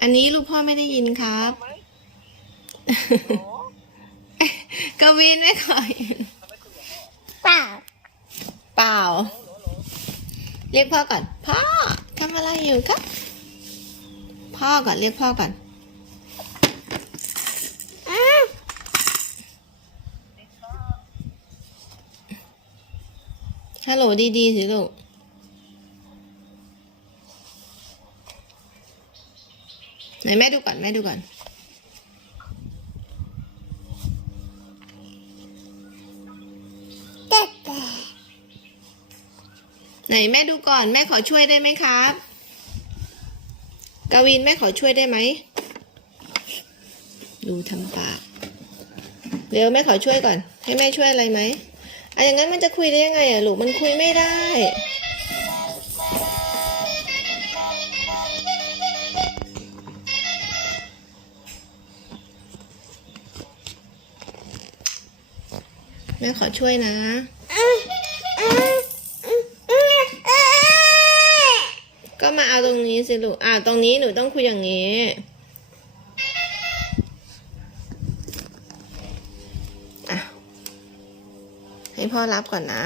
อันนี้ลูกพ่อไม่ได้ยินครับไหมโอ้กวินไม่ขอยินเปล่าเปล่า เรียกพ่อก่อน พ่อทำอะไรอยู่ครับ พ่อก่อนเรียกพ่อก่อนอ้าวฮัลโหลดีๆสิลูก ไหนแม่ดูก่อนแม่ดูก่อนเด็กแต่ไหนแม่ดูก่อน แม่ขอช่วยได้ไหมครับกวินแม่ขอช่วยได้ไหม ดูทำปาก เดี๋ยวแม่ขอช่วยก่อน ให้แม่ช่วยอะไรไหมอะอย่างนั้นมันจะคุยได้ยังไงอะลูกมันคุยไม่ได้ ม่ขอช่วยนะก็มาเอาตรงนี้สิลูกอ่าตรงนี้หนูต้องคุยอย่างนี้อะให้พ่อรับก่อนนะ